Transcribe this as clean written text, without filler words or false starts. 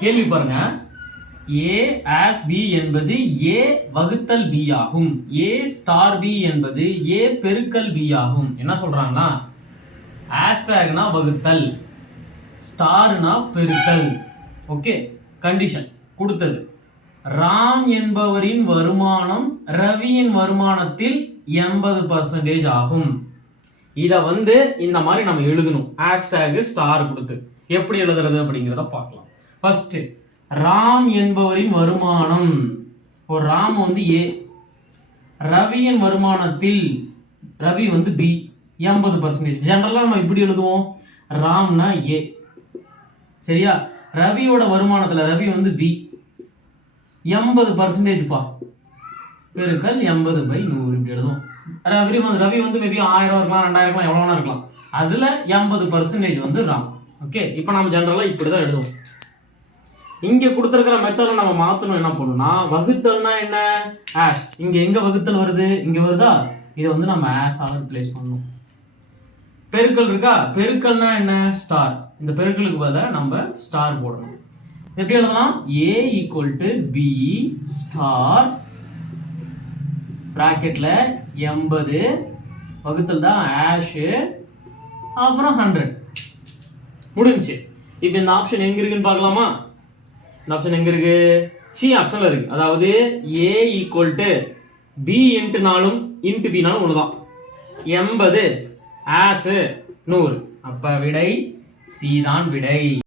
கேள்வி பாருங்க, a as b என்பது a வகுத்தல் b ஆகும். a ஸ்டார் b என்பது a பெருக்கல் b ஆகும். என்ன சொல்றாங்கன்னா, ஆஸ்டாக்னா வகுத்தல், ஸ்டார்னா பெருக்கல். ஓகே, கண்டிஷன் கொடுத்தது. ராம் என்பவரின் வருமானம் ரவியின் வருமானத்தில் 80% ஆகும். இதை இந்த மாதிரி நம்ம எழுதணும். ஹேஷ்டேக் ஸ்டார் கொடுத்து எப்படி எழுதுறது அப்படிங்கிறத பார்க்கலாம். ஃபர்ஸ்ட், ராம் என்பவரின் வருமானம், ஒரு ராம் ஏ, ரவியின் வருமானத்தில், ரவி பி, 80%. ஜெனரலா நம்ம இப்படி எழுதுவோம், ராம்னா ஏ, சரியா? ரவியோட வருமானத்துல ரவி பி, 80% பா, பெருக்கல் 80/100 இப்படி எழுதுவோம். ரவி மேபி 1000 இருக்கலாம், 2000 இருக்கலாம், எவ்வளவு வேணா இருக்கலாம். அதுல 80% ராம். ஓகே, இப்போ நம்ம ஜெனரலா இப்படிதான் எழுதுவோம். இங்க கொடுத்திருக்கிற மெத்தட நம்ம மாத்தணும். என்ன பண்ணணும்னா, வகுத்தல்னா என்ன, ஆஸ். இங்க எங்க வகுத்தல் வருது, இங்க வருதா, இதை நம்ம ஆஸ் ஆக ரிப்ளேஸ் பண்ணணும். பெருக்கல் இருக்கா, பெருக்கல்னா என்ன, ஸ்டார். இந்த பெருக்கலுக்கு பதிலா நம்ம ஸ்டார் போடணும். எப்படி எழுதலாம், a = b ஸ்டார் பிராக்கெட்ல 80 வகுத்தல் தான் ஆஷ், அப்புறம் 100 முடிஞ்சு. இப்போ இந்த ஆப்ஷன் எங்க இருக்குன்னு பார்க்கலாமா? இந்த ஆப்ஷன் எங்க இருக்கு, சி ஆப்ஷன்ல இருக்கு. அதாவது a = b × 4 × b னாலும் ஒண்ணுதான். 80 ஆஷ் 100. அப்ப விடை சி தான் விடை.